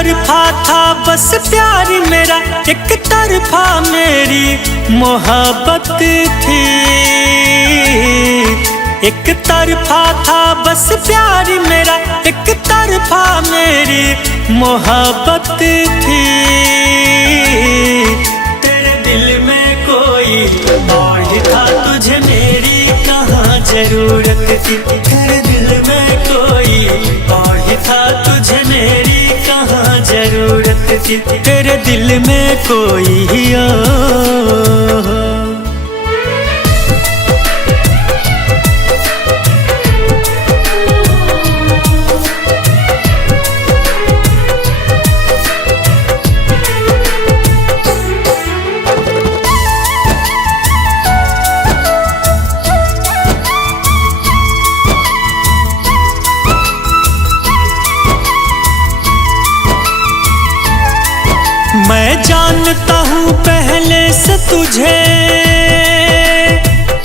तरफा था बस प्यार मेरा, एक तरफा मेरी मोहब्बत थी। एक तरफा था बस प्यार मेरा, एक तरफा मेरी मोहब्बत थी। तेरे दिल में कोई और ही था, तुझे मेरी कहाँ जरूरत थी। तेरे दिल में कोई और ही था, तुझे मेरी कहाँ जरूरत थी। तेरे दिल में कोई और। मैं जानता हूँ पहले से तुझे,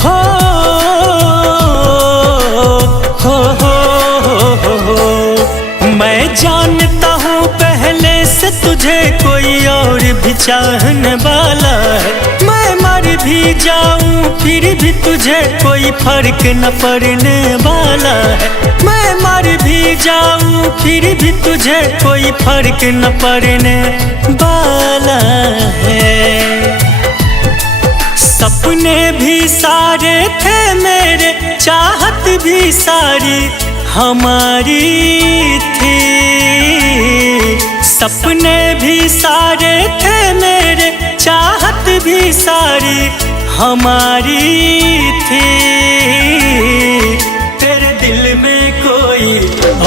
हो मैं जानता हूँ पहले से तुझे, कोई और भी चाहने वाला है। मैं मर भी जाऊँ फिर भी तुझे कोई फर्क न पड़ने वाला है। मैं मर भी जाऊँ फिर भी तुझे कोई फर्क न पड़ने वाला है। सपने भी सारे थे मेरे, चाहत भी सारी हमारी थी। सपने भी सारे थे मेरे, चाहत भी सारी हमारी थी। तेरे दिल में कोई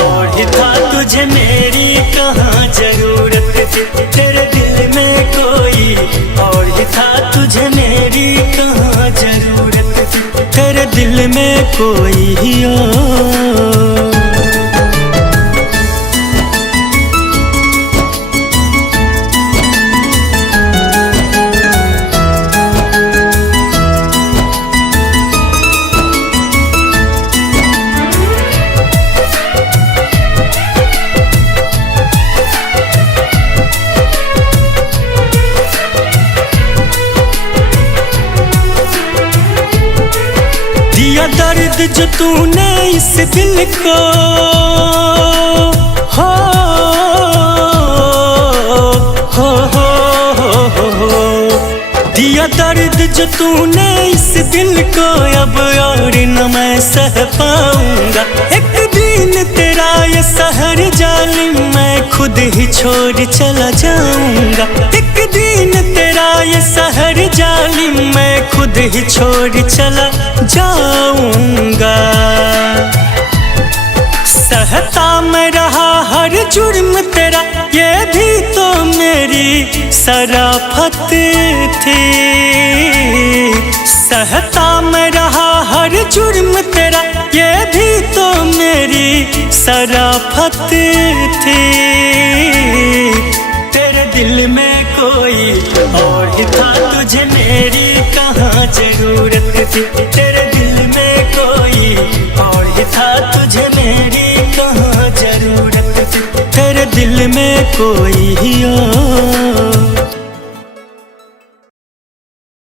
और ही था, तुझे मेरी कहाँ जरूरत थी। तेरे दिल में कोई और ही था, तुझे मेरी कहाँ जरूरत थी। तेरे दिल में कोई और। दिया दर्द जो तूने इस दिल को, हो दिया दर्द जो तूने इस दिल को, अब और न मैं सह पाऊंगा। एक दिन तेरा ये शहर जालिम मैं खुद ही छोड़ चला जाऊंगा। एक दिन तेरा ये शहर जालिम मैं खुद ही छोड़ चला जाऊंगा। सहता मैं रहा हर जुर्म तेरा, ये भी तो मेरी शराफत थी। सहता मैं रहा हर जुर्म तेरा, ये भी तो मेरी शराफत थी। तेरे दिल में कोई और ही था, तुझे मेरी कहाँ जरूरत थी। तेरे दिल में कोई और ही था, तुझे मेरी कहाँ जरूरत थी। तेरे दिल में कोई और।